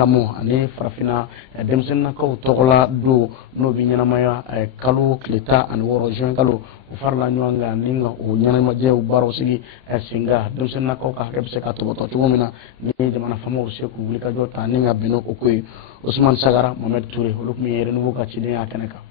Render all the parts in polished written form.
tamo ani farafina denmisɛnninakaw tɔgɔla don n'o bɛ ɲɛnamaya kalo tile 16 juin kalo u farala ɲɔgɔn kan ni ka o ɲɛnamajɛw baaraw sigi sen kan denmisɛnninakaw ka hakɛ bɛ se ka tɔbɔtɔ cogo min na ni jamana faamaw se k'u wuli ka jɔ ta ni ka bɛn o ko ye Usman Sagara Mohamed Touré olu tun ye Renouveau ka ciden y'a kɛnɛ kan.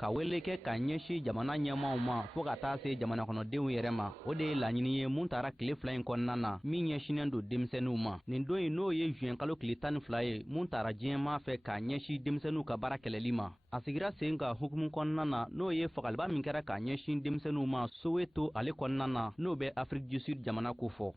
Ka wele kɛ ka ɲɛsin jamana ɲɛmaaw ma fo ka taa se jamana kɔnɔdenw yɛrɛ ma o de ye laɲini ye mun taara tile 2 in kɔnɔna na min ɲɛsinen don denmisɛnninw ma nin don in n'o ye juin kalo tile 12 ye mun taara diɲɛma fɛ ka ɲɛsin denmisɛnninw ka baara kɛlɛli ma a sigira sen ka hukumu kɔnɔna na n'o ye fagaliba min kɛra ka ɲɛsin denmisɛnninw ma Soweto ale kɔnɔna na n'o bɛ Afrique du Sud jamana ko fɔ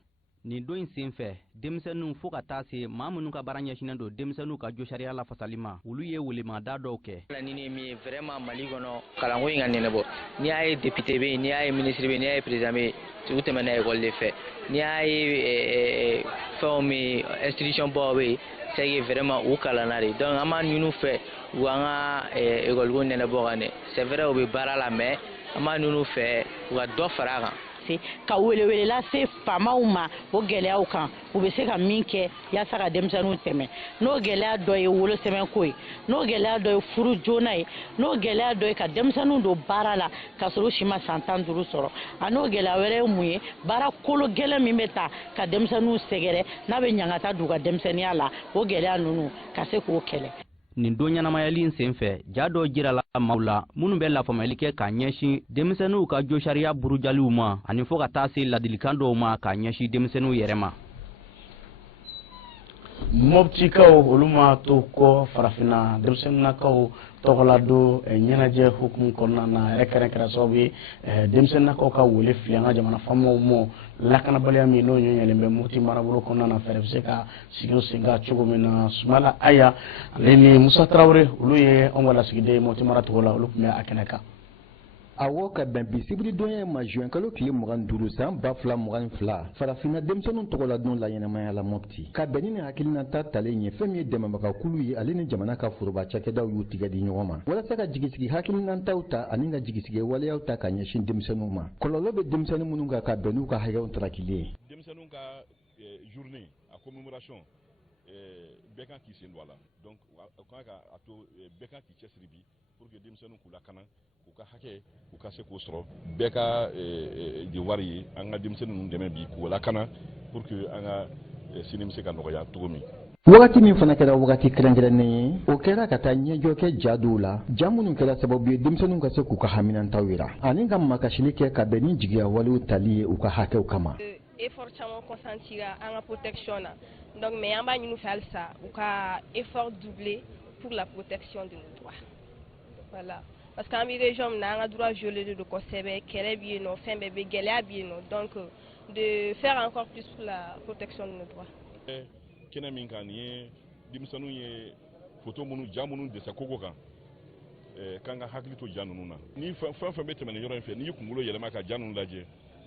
nin don in senfɛ denmisɛnninw fo ka taa se maa minnu ka baara ɲɛsinen don denmisɛnninw ka jo sariya lafasali ma olu ye welemada dɔw kɛ. Laɲini min ye vraiment Mali kɔnɔ kalanko in ka ɲɛnabɔ n'i y'a ye député bɛ yen n'i y'a ye ministre bɛ yen n'i y'a ye président bɛ yen u tɛmɛna école de fɛ n'i y'a ye fɛnw min institution baw bɛ yen c'est que vraiment u kalanna de donc an b'a ɲini u fɛ u an ka école ko ɲɛnabɔ ka ɲɛ c'est vrai u bɛ baara la mais an b'a ɲini u fɛ u ka dɔ fara a kan. Ka welewele lase faamaw ma o gɛlɛyaw kan u bɛ se ka min kɛ yaasa ka denmisɛnninw tɛmɛ n'o gɛlɛya dɔ ye wolosɛbɛn ko ye n'o gɛlɛya dɔ ye furu joona ye n'o gɛlɛya dɔ ye ka denmisɛnninw don baara la ka sɔrɔ u si ma san 15 sɔrɔ a n'o gɛlɛya wɛrɛ ye mun ye baara kolo gɛlɛn min bɛ ta ka denmisɛnninw sɛgɛrɛ n'a bɛ ɲangata d'u ka denmisɛnninya la o gɛlɛya ninnu ka se k'o kɛlɛ. Nin don ɲɛnamayali senfɛ ja dɔ jirala maaw la minnu bɛ lafaamuyali kɛ ka ɲɛsin denmisɛnninw ka jo sariya burujaliw ma ani fo ka taa se ladilikan dɔw ma ka ɲɛsin denmisɛnninw yɛrɛ ma. Moptikaw olu ma to kɔ farafina denmisɛnninakaw tɔgɔla don ɲɛnajɛ hukumu kɔnɔna na yɛrɛ kɛrɛnkɛrɛn sababu ye denmisɛnninakaw ka wele fili an ka jamana faamaw ma lakanabaliya min n'o ɲɛɲɛlen bɛ Mopti marabolo kɔnɔna na fɛrɛ bɛ se ka sigi sen kan cogo min na Sumala Aya ale ni Musa Tarawele olu ye anw ka lasigiden Mopti mara tɔgɔ la olu tun bɛ a kɛnɛ kan. Awo ka bɛn bi sibiri don ye ma juin kalo tile 25 san 2022 farafina denmisɛnninw tɔgɔla don la ɲɛnamaya la Mopti ka bɛn ni hakilinata talen ye fɛn min ye dɛmɛbagakulu ye ale ni jamana ka foroba cakɛdaw y'u tigɛ di ɲɔgɔn ma walasa ka jigisigi hakilinataw ta ani ka jigisigi waleyaw ta ka ɲɛsin denmisɛnninw ma kɔlɔlɔ bɛ denmisɛnnin minnu kan ka bɛn n'u ka hakɛw tarakili ye. Denmisɛnninw ka journée a commémoration bɛɛ kan k'i sen don a la donc o kan ka a to bɛɛ kan k'i cɛsiri bi pour que denmisɛnninw k'u lakana u ka hakɛ u ka se k'o sɔrɔ bɛɛ ka devoir ye an ka denmisɛnnin ninnu dɛmɛ bi k'u lakana pour que an ka sini bɛ se ka nɔgɔya cogo min. Wagati min fana kɛra wagati kɛrɛnkɛrɛnnen ye o kɛra ka taa ɲɛjɔ kɛ ja dɔw la ja minnu kɛra sababu ye denmisɛnninw ka se k'u ka haminantaw yira ani ka makasili kɛ ka bɛn ni jigiya walew tali ye u ka hakɛw kama. Effort caman consentira an ka protection na donc mais an b'a ɲini u fɛ halisa u ka effort doubler pour la protection de nos droits voilà. Parce qu'en région, on a un droit de jouer de conserver, donc de faire encore plus pour la protection de nos droits. Photo munu jamunu de sakogoka kanga hakli to janununa ni fa bete men yoro fe ni kungulo yelema ka janun laje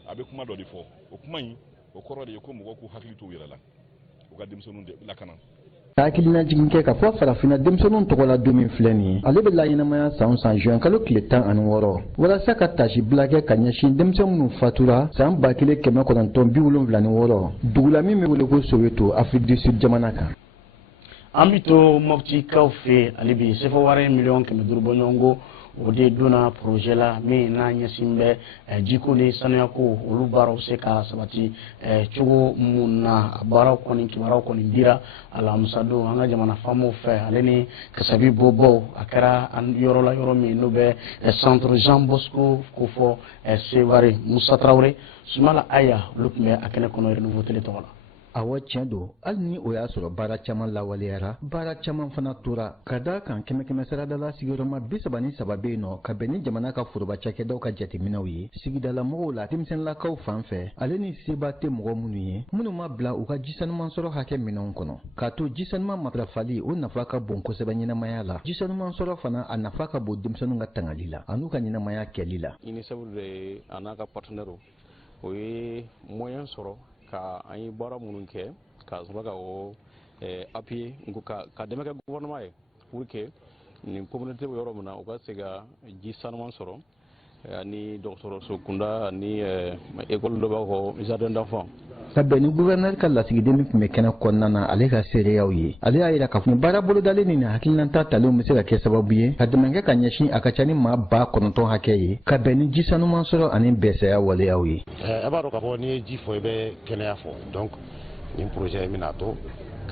abe kuma do di fo o kuma yi o koro de ko mo ko hakli to yela o ga demsonu de lakana hakilina jigin kɛ ka fɔ farafina denmisɛnninw tɔgɔla don min filɛ nin ye ale bɛ laɲɛnamaya san juin kalo tile 16 walasa ka tasi bila kɛ ka ɲɛsin denmisɛn minnu fatura san 1976 dugula min bɛ wele ko Soweto Afrique du Sud jamana kan. An bɛ to Moptikaw fɛ hali bi sɛfɛwari miliyɔn 500 bɔ ɲɔgɔn kɔ o de donna projet la min n'a ɲɛsin bɛ jiko ni sanuyako olu baaraw se ka sabati cogo mun na baaraw kɔni kibaruyaw kɔni dira alamisa don an ka jamana faamaw fɛ ale ni kasabi bɔbɔw a kɛra yɔrɔ la yɔrɔ min n'o bɛ centre Jean Bosco ko fɔ Seware Musa Tarawele Sumala Aya olu tun bɛ a kɛnɛ kɔnɔ Renouveau Télé tɔgɔ la. Awa tiɲɛ don hali ni o y'a sɔrɔ baara caman lawaleyara baara caman fana tora ka da kan kɛmɛ saradala sigiyɔrɔma 33 bɛ yen nɔ ka bɛn ni jamana ka foroba cakɛdaw ka jateminɛw ye sigidala mɔgɔw la denmisɛnninlakaw fan fɛ ale ni seba tɛ mɔgɔ minnu ye minnu ma bila u ka jisanuman sɔrɔ hakɛ minɛnw kɔnɔ k'a to jisanuman matarafali o nafa ka bon kosɛbɛ ɲɛnamaya la jisanuman sɔrɔ fana a nafa ka bon denmisɛnninw ka tangali la an'u ka ɲɛnamaya kɛli la. UNICEF de a n'a ka partenaire o ye moyen sɔrɔ ka an ye baara minnu kɛ ka sɔrɔ ka o appuyer ka dɛmɛ kɛ gouvernement ye pour que nin communauté bɛ yɔrɔ min na u ka se ka ji sanuman sɔrɔ ani dɔgɔtɔrɔso kunda ani école dɔ b'a fɔ jardin d'enfant. ka bɛn ni gouverneur ka lasigiden min tun bɛ kɛnɛ kɔnɔna na ale ka seereyaw ye. Ale y'a jira k'a fɔ baara bolodalen ni hakilinata talenw bɛ se ka kɛ sababu ye ka dɛmɛ kɛ ka ɲɛsin a ka ca ni maa 9,000 hakɛ ye ka bɛn ni ji sanuman sɔrɔ ani bɛsɛya waleyaw ye. A b'a dɔn k'a fɔ n'i ye ji fɔ i bɛ kɛnɛya fɔ donc nin projet in bɛna to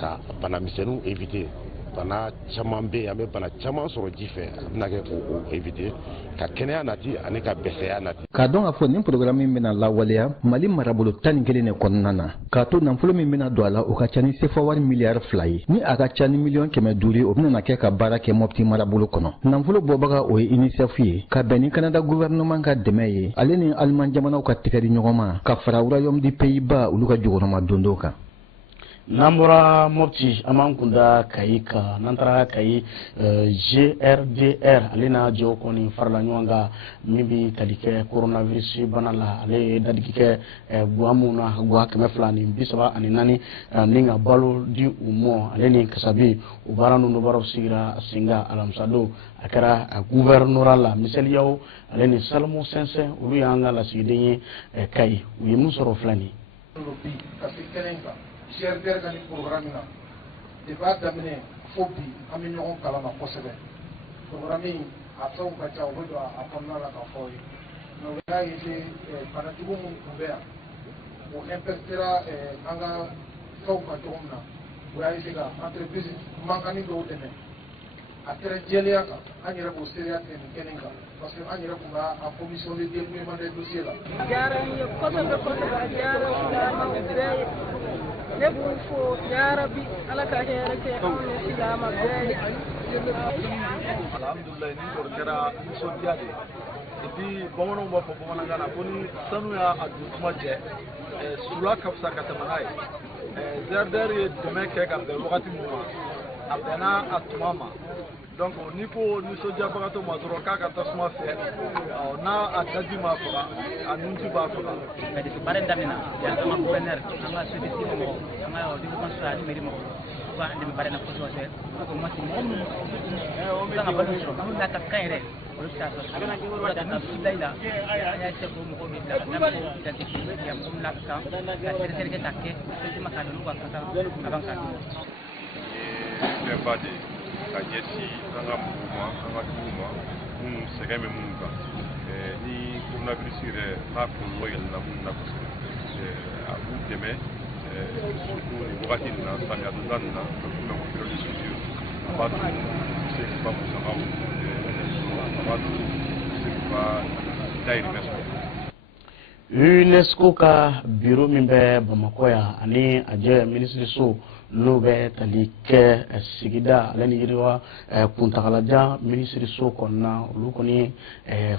ka banamisɛnninw éviter. Bana caman bɛ yen an bɛ bana caman sɔrɔ ji fɛ a bɛna kɛ k'o éviter ka kɛnɛya nati ani ka bɛsɛya nati. K'a dɔn k'a fɔ nin programme min bɛna lawaleya Mali marabolo 11 de kɔnɔna na k'a to nafolo min bɛna don a la o ka ca ni CFA wari miliyari 2 ye ni a ka ca ni miliyɔn 500 o bɛna kɛ ka baara kɛ Mopti marabolo kɔnɔ. Nafolo bɔbaga o ye UNICEF ye ka bɛn ni Canada gouvernement ka dɛmɛ ye ale ni Allemagne jamanaw ka tigɛ di ɲɔgɔn ma ka fara Royaume du Pays-Bas olu ka jukɔrɔma dondo kan. Nambora Mopti amankunda kaika nantara kai GRDR alina jo koni farla nyonga mibi talike coronavirus banala ale dadike guamuna gua keme flani bisaba ani nani ninga balo di umo ale ni kasabi ubaranu no baro sigira singa alamsado akara gouvernoral miseli yaw ale ni salmo sense ulu yanga la sidenye kai uyi musoro flani GRDR ka ni programme na de b'a daminɛ fo bi an bɛ ɲɔgɔn kalama kosɛbɛ programme a fɛnw ka ca o bɛ don a kɔnɔna la k'a fɔ aw ye mais o y'a ye banajugu minnu tun bɛ yan o impactera an ka fɛnw kan cogo min na o y'a ye ka entreprise mankani dɔw dɛmɛ a kɛra jɛlenya kan an yɛrɛ b'o seereya tigɛ nin kɛnɛ kan parce que an yɛrɛ tun b'a commission de déploiement des dossiers la. diyara n ye kosɛbɛ kosɛbɛ a diyara silamɛw bɛɛ ye. ne b'u fo yarabi ala ka hɛrɛ kɛ anw ni silama bɛɛ ye. alhamdulilayi ni kɔni kɛra nisɔndiya de ye et puis bamananw b'a fɔ bamanankan na ko ni sanu y'a dun kuma jɛ sula ka fisa ka tɛmɛ n'a ye GRDR ye dɛmɛ kɛ ka bɛn wagati min ma a bɛnna a tuma ma donc n'i ko nisɔndiyabagatɔ ma dɔrɔn k'a ka tasuma fɛ n'a a daji m'a faga a nunji b'a faga. mais depuis baara in daminɛ an ka gouverneur an ka SODES mɔgɔw an ka développement social ani mairie mɔgɔw u ka an dɛmɛ baara in na kosɛbɛ pour que mɔgɔ minnu kan ka balo sɔrɔ minnu n'a ka kan yɛrɛ olu tɛ se ka sɔrɔ o de ka taa filayi la an y'a se k'o mɔgɔw min bila ka n'a fɔ identifier ya mɔgɔ min n'a ka kan ka sɛgɛsɛgɛli kɛ k'a kɛ effectivement k'a dɔn n'u ka kan avant k'a di. ka ɲɛsin an ka mɔgɔw ma an ka dugu ma minnu sɛgɛn bɛ minnu kan ni coronavirus yɛrɛ n'a kɔlɔlɔ yɛlɛnna minnu na kosɛbɛ a b'u dɛmɛ surtout nin wagati nin na samiya donda nin na ka fɔ ma ko période de soudure a b'a to se k'u ka musakaw a b'a to se k'u ka dayirimɛ sɔrɔ. UNESCO ka biro min bɛ Bamakɔ yan ani a jɛ minisiriso n'o bɛ tali kɛ sigida ale ni yiriwa kuntagalajan minisiriso kɔnɔna olu kɔni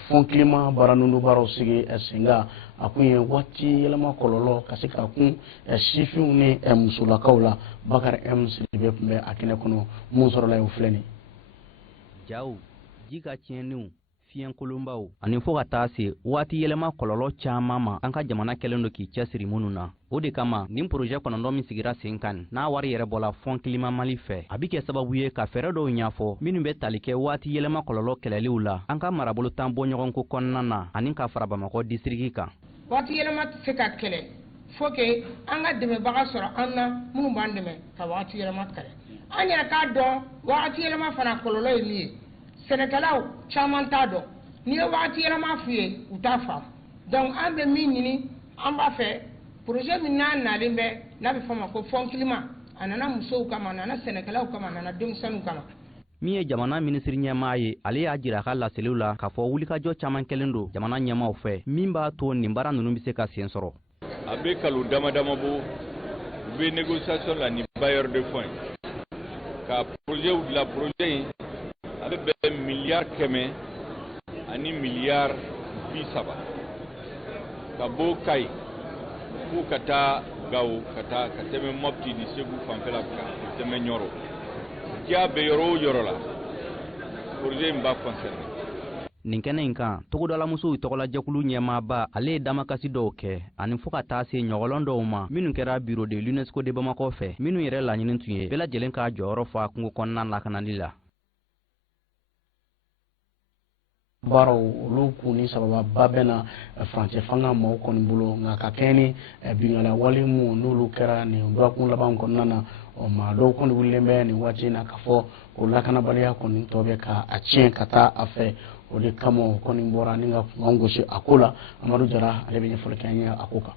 fond climat baara ninnu baaraw sigi senga a kun ye waati yɛlɛma kɔlɔlɔ ka se ka kun sifinw ni musolakaw la Bakari M Sidibe tun bɛ a kɛnɛ kɔnɔ mun sɔrɔla y'o filɛ nin jaw ji ka tiɲɛniw fiɲɛkolonbaw ani fo ka taa se waati yɛlɛma kɔlɔlɔ caman ma an ka jamana kɛlen do k'i cɛsiri minnu na o de kama nin projet kɔnɔntɔn min sigira sen kan n'a wari yɛrɛ bɔla fond climat Mali fɛ a bi kɛ sababu ye ka fɛɛrɛ dɔw ɲɛfɔ minnu bɛ tali kɛ waati yɛlɛma kɔlɔlɔ kɛlɛliw la an ka marabolo tan bɔɲɔgɔnko kɔnɔna na ani ka fara Bamakɔ district kan. waati yɛlɛma tɛ se ka kɛlɛ faut que an ka dɛmɛbaga sɔrɔ an na minnu b'an dɛmɛ ka waati yɛlɛma kɛlɛ an yɛrɛ k'a dɔn waati yɛlɛma fana kɔlɔlɔ ye min ye sɛnɛkɛlaw caman t'a dɔn n'i ye waati yɛlɛma f'u ye u t'a faamu donc an bɛ min ɲini an b'a fɛ projet min n'a nalen bɛ n'a bɛ fɔ ma ko fond climat a nana musow kama a nana sɛnɛkɛlaw kama a nana denmisɛnninw kama. min ye jamana minisiri ɲɛmaa ye ale y'a jira a ka laseliw la k'a fɔ wulikajɔ caman kɛlen don jamana ɲɛmaaw fɛ min b'a to nin baara ninnu bɛ se ka sen sɔrɔ. a bɛ kalo dama dama bɔ u bɛ négociation la ni bailleur de fonds ka projet dilan projet in a bɛ bɛn miliyari 100 ani miliyari 30 ka bɔ Kayi fo ka taa Gawo ka tɛmɛ Mopti ni Segu fanfɛla kan ka tɛmɛ Ɲɔrɔ diya bɛ yɔrɔ o yɔrɔ la projet in b'a concerné. nin kɛnɛ in kan togodalamusow tɔgɔlajɛkulu ɲɛmaaba ale ye damakasi dɔw kɛ ani fo ka taa se ɲɔgɔlɔn dɔw ma minnu kɛra bureau de l'UNESCO de Bamakɔ fɛ minnu yɛrɛ laɲini tun ye bɛɛ lajɛlen k'a jɔyɔrɔ fa kungo kɔnɔna lakanali la. baaraw olu kun ni sabababa bɛna furancɛ fanga maaw kɔni bolo nka ka kɛ ni bingala wale mun n'olu kɛra nin dɔgɔkun laban kɔnɔna na maa dɔw kɔni wulilen bɛ nin waati in na k'a fɔ o lakanabaliya kɔni tɔ bɛ ka a tiɲɛ ka taa a fɛ o de kama o kɔni bɔra ni ka kunkan gosi a ko la Amadu Jara ale bɛ ɲɛfɔli kɛ an ye a ko kan.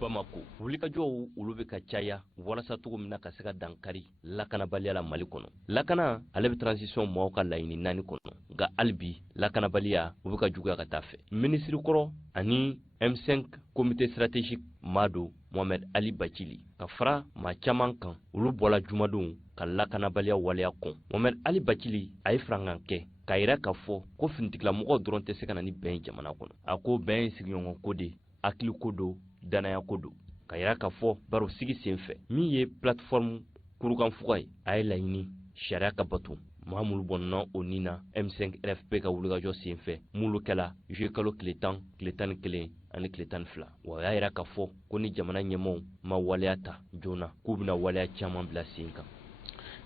Bamako wulikajɔw olu bɛ ka caya walasa cogo min na ka se ka dankari lakanabaliya la Mali kɔnɔ. Lakana ale bɛ transition maaw ka laɲini 4 kɔnɔ nka hali bi lakanabaliya o bɛ ka juguya ka taa fɛ. Minisiri kɔrɔ ani M5 comité stratégique Mado Mohamed Ali Bachili ka fara maa caman kan olu bɔla jumadon ka lakanabaliya waleya kɔn. Mohamed Ali Bachili a ye farankan kɛ k'a yira k'a fɔ ko finitigilamɔgɔw dɔrɔn tɛ se ka na ni bɛn jamana kɔnɔ. A ko bɛn ye sigiɲɔgɔn ko de, hakili ko do, danaya ko do. Ka yira k'a fɔ baro sigi senfɛ min ye plateforme kurukanfuga ye a ye laɲini sariya ka bato maa minnu bɔnna o ni na M5 RFP ka wulikajɔ senfɛ minnu kɛla juillet kalo tile 10, tile 11 ani tile 12 wa a y'a yira k'a fɔ ko ni jamana ɲɛmɔgɔw ma waleya ta joona k'u bɛna waleya caman bila sen kan.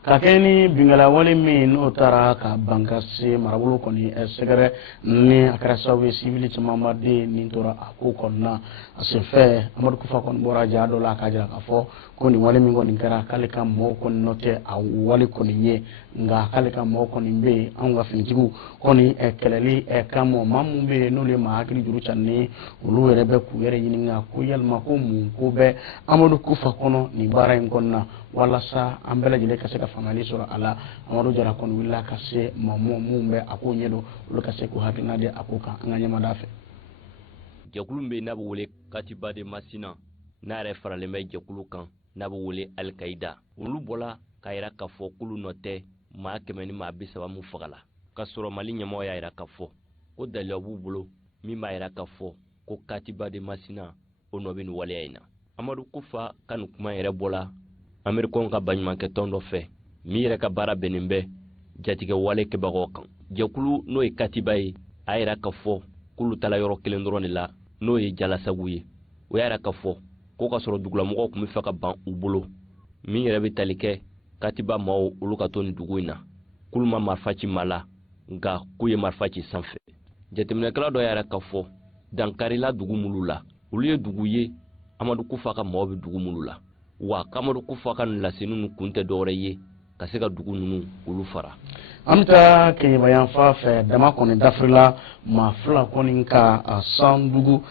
Ka kɛ ni bingala wale min n'o taara ka ban ka se marabolo kɔni sɛgɛrɛ ni a kɛra sababu ye civil camanba de nin tora a ko kɔnɔna a senfɛ Amadu Kufa kɔni bɔra jaa dɔ la k'a jira k'a fɔ ko nin wale min kɔni kɛra k'ale ka mɔgɔw kɔni nɔ tɛ a wale kɔni ye nka k'ale ka mɔgɔw kɔni bɛ yen anw ka finitigiw kɔni kɛlɛli kama maa mun bɛ yen n'olu ye maa hakili juru caani olu yɛrɛ bɛ k'u yɛrɛ ɲininka ko yalima ko mun ko bɛ Amadu Kufa kɔnɔ nin baara in kɔnɔna walasa an bɛɛ lajɛlen ka se ka faamuyali sɔrɔ a la. Amadu Jara kɔni wulila ka se maa mun bɛ a ko ɲɛdɔn olu ka se k'u hakilina di a ko kan an ka ɲɛmaada fɛ. Jɛkulu bɛ n'a bɛ wele Katiba de Masina n'a yɛrɛ faralen bɛ jɛkulu kan n'a bɛ wele Al-Qaïda olu bɔla k'a yira k'a fɔ k'olu nɔ tɛ maa 100 ni maa 30 mun fagala ka sɔrɔ Mali ɲɛmɔgɔ y'a yira k'a fɔ ko dalilu b'u bolo min b'a yira k'a fɔ ko Katiba de Masina o nɔ bɛ nin waleya in na. Amadu Kufa ka nin kuma yɛrɛ bɔla Amerikɛnw ka baɲumankɛ tɔn dɔ fɛ min yɛrɛ ka baara bɛnnen bɛ jatigɛ wale kɛbagaw kan. Jɛkulu n'o ye Katiba ye a yira k'a fɔ k'olu tala yɔrɔ kelen dɔrɔn de la n'o ye Jalasagu ye. O y'a yira k'a fɔ ko ka sɔrɔ dugulamɔgɔw tun bɛ fɛ ka ban u bolo min yɛrɛ bɛ tali kɛ Katiba maaw olu ka to nin dugu in na k'olu ma marifa ci maa la nka k'u ye marifa ci sanfɛ. Jateminɛkɛla dɔ y'a yira k'a fɔ dankarila dugu minnu la olu ye dugu ye Amadu Kufa ka maaw bɛ dugu minnu la wa Amadu Kufa ka laseni ninnu kun tɛ dɔwɛrɛ ye ka se ka dugu ninnu olu fara. An bɛ taa Keɲebayan fan fɛ dama kɔni dafirila maa 2 kɔni ka sandugu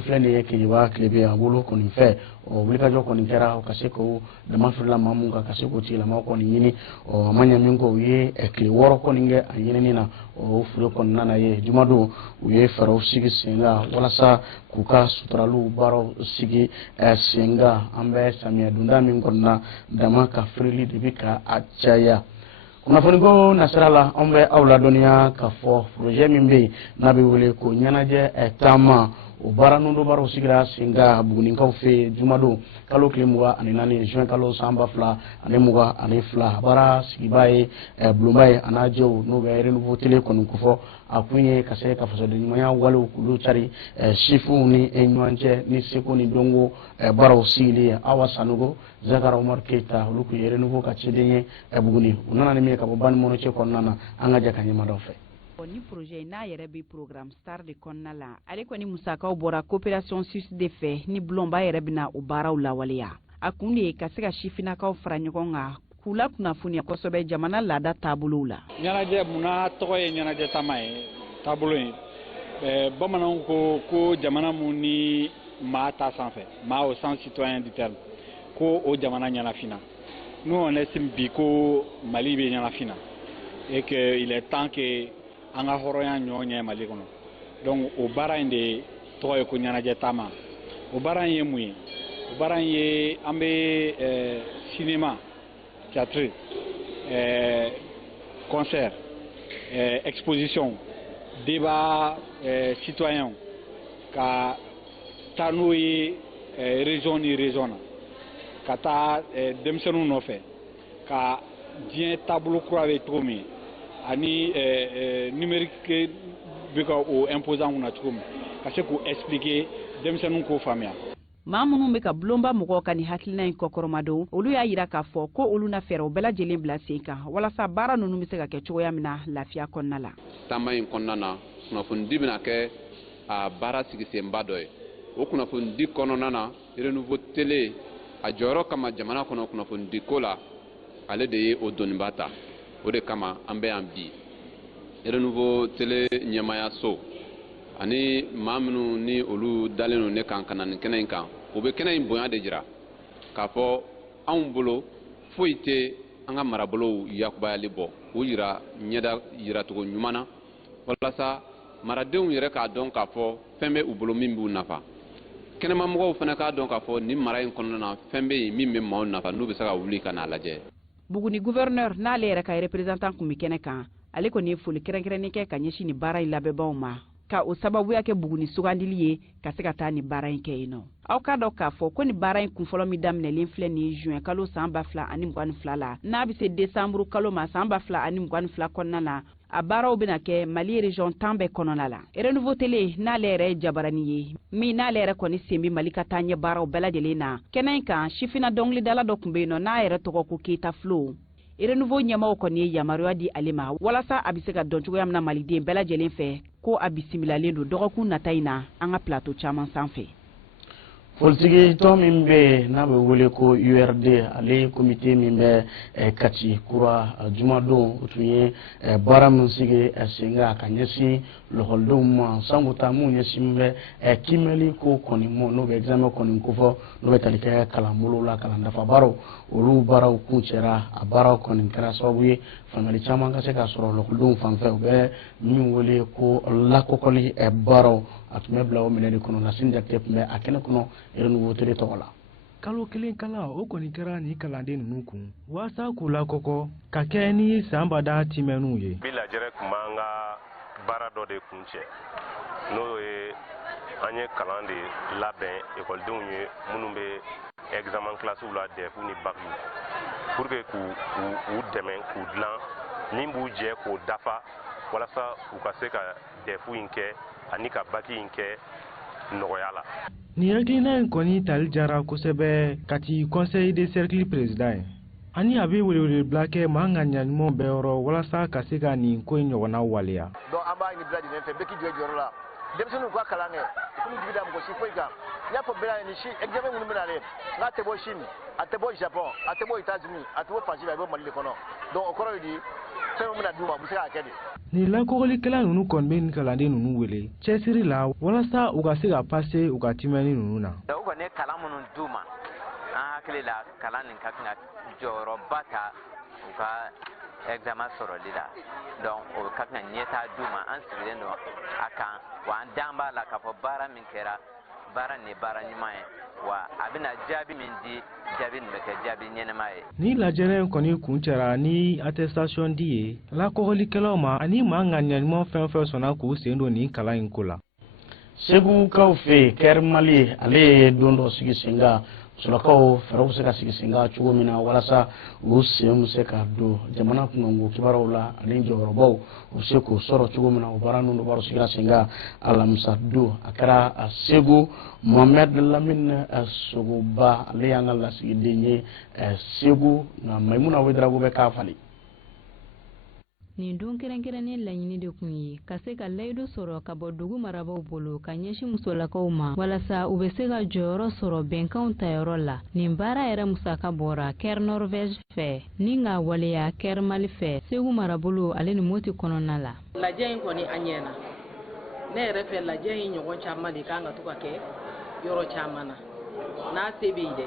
filɛ nin ye Keɲeba tilebe a bolo kɔni fɛ o wulikajɔ kɔni kɛra o ka se k'o dama firila maa mun kan ka se k'o tigilamɔgɔ kɔni ɲini a ma ɲɛ min kɔ u ye tile 6 kɔni kɛ a ɲinini na o fure kɔnɔna na ye jumadon u ye fɛɛrɛw sigi sen kan walasa k'u ka suturaliw baaraw sigi sen kan an bɛ samiya donda min kɔnɔna dama ka firili de bɛ ka a caya. Kunnafoni ko nasira la an bɛ aw ladɔnniya k'a fɔ projet min bɛ yen n'a bɛ wele ko ɲɛnajɛ taama o baara n'o baaraw sigira sen kan Bugunikaw fɛ jumadon kalo tile 24 juin kalo san 2022 baara sigiba ye bulonba ye a n'a jɛw n'o bɛ renouveau télé kɔni ko fɔ a kun ye ka se ka fasoden ɲumanya walew k'olu cari sifuw ni ɲɔgɔn cɛ ni seko ni dɔnko baaraw sigili ye Awa Sanogo Zakara Umar Keita olu kun ye renouveau ka ciden ye Buguni u nana ni min ye ka bɔ Bani Mɔnɔcɛ kɔnɔna na an ka jɛ ka ɲɛmaadaw fɛ. Ni projet n'a yɛrɛ bɛ programme star de kɔnɔna la ale kɔni musakaw bɔra coopération suisse de fɛ ni bulonba yɛrɛ bɛna o baaraw lawaleya a kun de ye ka se ka sifinnakaw fara ɲɔgɔn kan k'u la kunnafoniya kosɛbɛ jamana laada taabolow la. Ɲɛnajɛ munna tɔgɔ ye ɲɛnajɛ taama ye taabolo ye bamananw ko jamana mun ni maa ta sanfɛ maa au sens citoyen du terme ko o jamana ɲɛnafina nous on estime bi ko Mali bɛ ɲɛnafina et que il est temps que an ka hɔrɔnya ɲɔgɔn ɲɛ Mali kɔnɔ donc o baara in de tɔgɔ ye ko ɲɛnajɛ taama o baara in ye mun ye o baara in ye an bɛ cinéma théâtre concert exposition débat citoyen ka taa n'o ye région ni région na ka taa denmisɛnninw nɔfɛ ka diɲɛ taabolo kura bɛ cogo min ani numérique bɛ ka o imposant na cogo min ka se k'o expliquer denmisɛnninw k'o faamuya. maa minnu bɛ ka bulonba mɔgɔw ka nin hakilina in kɔkɔrɔmadon olu y'a yira k'a fɔ ko olu na fɛɛrɛw bɛɛ lajɛlen bila sen kan walasa baara ninnu bɛ se ka kɛ cogoya min na lafiya kɔnɔna la. taama in kɔnɔna na kunnafonidi bɛna kɛ a baara sigisenba dɔ ye o kunnafonidi kɔnɔna na renouveau télé a jɔyɔrɔ kama jamana kɔnɔ kunnafonidi ko la ale de ye o dɔnniba ta o de kama an bɛ yan bi renouveau télé ɲɛmaya so ani maa minnu ni olu dalen no ne kan ka na nin kɛnɛ in kan o bɛ kɛnɛ in bonya de jira k'a fɔ anw bolo foyi tɛ an ka marabolow yakubayali bɔ o yira ɲɛda yiracogo ɲuman na walasa maradenw yɛrɛ k'a dɔn k'a fɔ fɛn bɛ u bolo min b'u nafa kɛnɛmamɔgɔw fana k'a dɔn k'a fɔ nin mara in kɔnɔna na fɛn bɛ yen min bɛ maaw nafa n'u bɛ se ka wuli ka n'a lajɛ. Buguni gouverneur n'ale yɛrɛ ka représentant kun bɛ kɛnɛ kan ale kɔni ye foli kɛrɛnkɛrɛnnen kɛ ka ɲɛsin nin baara in labɛnbaw ma ka o sababuya kɛ Buguni sugandili ye ka se ka taa nin baara in kɛ yen nɔ. Aw k'a dɔn k'a fɔ ko nin baara in kunfɔlɔ min daminɛlen filɛ nin juin kalo san 2022 la n'a bɛ se décembre kalo ma san 2022 kɔnɔna na a baaraw bɛna kɛ Mali région 10 bɛɛ kɔnɔna la. Renouveau télé n'ale yɛrɛ ye jabarani ye min n'ale yɛrɛ kɔni sen bɛ Mali ka taa ɲɛ baaraw bɛɛ lajɛlen na kɛnɛ in kan sifina dɔnkilidala dɔ tun bɛ yen nɔ n'a yɛrɛ tɔgɔ ko Keita Flo. Renouveau ɲɛmaaw kɔni ye yamaruya di ale ma walasa a bɛ se ka dɔn cogoya min na maliden bɛɛ lajɛlen fɛ ko a bisimilalen don dɔgɔkun nata in na an ka plateau caman sanfɛ. Politiki tɔn min bɛ n'a bɛ wele ko URD ale komite min bɛ Kati kura jumadon o tun ye baara min sigi sen kan ka ɲɛsin lɔgɔlidenw ma sanko taa mun ɲɛsin bɛ kimɛli ko kɔni mɔ n'o bɛ examen kɔni kofɔ n'o bɛ tali kɛ kalanbolo la kalan dafa baaraw olu baaraw kun cɛra a baaraw kɔni kɛra sababu ye faamuyali caman ka se ka sɔrɔ lɔgɔlidenw fanfɛ u bɛ min wele ko lakɔkɔli baaraw a tun bɛ bila o minɛ de kɔnɔ Lasine Jakite tun bɛ a kɛnɛ kɔnɔ Renouveau télé tɔgɔ la. Kalo kelen kalan o kɔni kɛra ni kalanden ninnu kun waasa k'u lakɔkɔ ka kɛ ni san bada timɛnnu ye. Bi lajɛrɛ kun b'an ka baara dɔ de kun cɛ n'o ye an ye kalan de labɛn ekɔlidenw ye minnu bɛ examen classiw la DEF ni BAC pour que k'u dɛmɛ k'u dilan min b'u jɛ k'o dafa walasa u ka se ka DEF in kɛ ani ka BAC in kɛ nɔgɔya la. Ni hakilina in kɔni tali jara kosɛbɛ Kati conseil de cercle président ye ani a bɛ welewelebila kɛ maa ka ɲaɲumanw bɛɛ yɔrɔ walasa ka se ka nin ko in ɲɔgɔnna waleya. Donc an b'a ɲini bɛɛ lajɛlen fɛ bɛɛ k'i jɔ i jɔyɔrɔ la denmisɛnninw ka kalan kɛ k'u jigi da mɔgɔ si foyi kan n y'a fɔ bɛɛ la ni si examen minnu bɛ nalen n'a tɛ bɔ Chine a tɛ bɔ Japon a tɛ bɔ États-Unis a tɛ bɔ Fansi la a bɛ bɔ Mali de kɔnɔ donc o kɔrɔ ye di fɛn min bɛna d'u ma u bɛ se k'a kɛ de. Ni lakɔkɔlikɛla ninnu kɔni bɛ nin kalanden ninnu wele cɛsiri la walasa u ka se ka pase u ka timɛni ninnu na. U kɔni ye kalan minnu d'u ma an hakili la kalan nin ka kan ka jɔyɔrɔba ta u ka examen sɔrɔli la donc o ka kan ka ɲɛtaa d'u ma an sigilen don a kan wa an dan b'a la k'a fɔ baara min kɛra baara nin ye baara ɲuman ye wa a bɛna jaabi min di jaabi nin bɛ kɛ jaabi ɲɛnɛma ye. Ni lajɛrɛ in kɔni kun cɛra ni attestation di ye lakɔkɔlikɛlaw ma ani maa ka ɲaɲuman fɛn fɛn sɔnna k'u sen don nin kalan in ko la. Segukaw fɛ Kɛri Mali ale ye don dɔ sigi sen kan Sulakaw fɛɛrɛw bɛ se ka sigi sen kan cogo min na walasa u sen bɛ se ka don jamana kunkanko kibaruyaw la ani jɔyɔrɔbaw u bɛ se k'o sɔrɔ cogo min na o baara ninnu baro sigira sen kan alamisa don a kɛra Segu Mohamed Lamine Sogoba ale y'an ka lasigiden ye Segu nka Maimuna Wederago bɛ k'a fali. Nin don kɛrɛnkɛrɛnnen laɲini de kun ye ka se ka layidu sɔrɔ ka bɔ dugu marabaw bolo ka ɲɛsin musolakaw ma walasa u bɛ se ka jɔyɔrɔ sɔrɔ bɛnkanw tayɔrɔ la. Nin baara yɛrɛ musaka bɔra Kɛri Norvège fɛ ni ka waleya Kɛri Mali fɛ Segu marabolo ale ni Moti kɔnɔna la. Lajɛ in kɔni a ɲɛna ne yɛrɛ fɛ lajɛ in ɲɔgɔn caman de kan ka to ka kɛ yɔrɔ caman na n'a se bɛ yen dɛ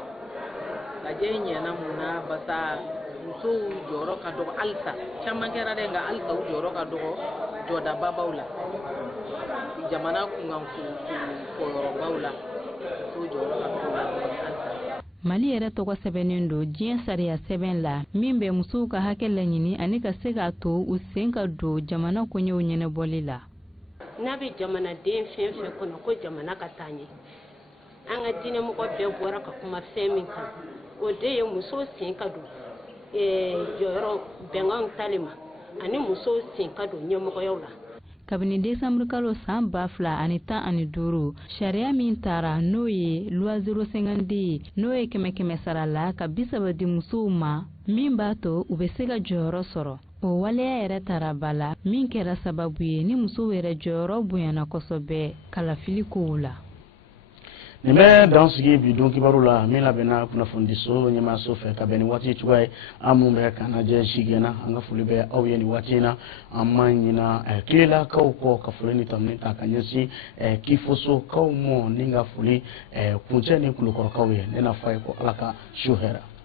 lajɛ in ɲɛna mun na basa musow jɔyɔrɔ ka dɔgɔ halisa caman kɛra dɛ nka halisa u jɔyɔrɔ ka dɔgɔ jɔdababaw la jamana kunkanko fɔyɔrɔbaw la musow jɔyɔrɔ ka dɔgɔ halisa. Mali yɛrɛ tɔgɔ sɛbɛnnen don diɲɛ sariya sɛbɛn la min bɛ musow ka hakɛ laɲini ani ka se k'a to u sen ka don jamana koɲɛw ɲɛnabɔli la. N'a bɛ jamanaden fɛn fɛn kɔnɔ ko jamana ka taa ɲɛ an ka diinɛmɔgɔ bɛɛ bɔra ka kuma fɛn min kan o de ye musow sen ka don jɔyɔrɔ bɛnkanw tali ma ani musow sen ka don ɲɛmɔgɔyaw la. kabini desambre kalo san 2015 sariya min tara n'o ye loi 050 n'o ye kɛmɛ sara la ka 30 di musow ma min b'a to u bɛ se ka jɔyɔrɔ sɔrɔ. O waleya yɛrɛ tara bala min kɛra sababu ye ni musow yɛrɛ jɔyɔrɔ bonyana kosɛbɛ kalafili kow la. nin bɛ dan sigi bi don kibaru la min labɛnna kunnafonidiso ɲɛmaaso fɛ ka bɛn ni waati cogoya ye an minnu bɛ ka lajɛ sigɛnna an ka foli bɛ aw ye nin waati in na an ma ɲina tilelakaw kɔ ka foli ni tamuni ta ka ɲɛsin kifosokaw mɔ ni ka foli kuncɛ ni kulukɔrɔkaw ye ne na fɔ a ye ko ala ka su hɛrɛ.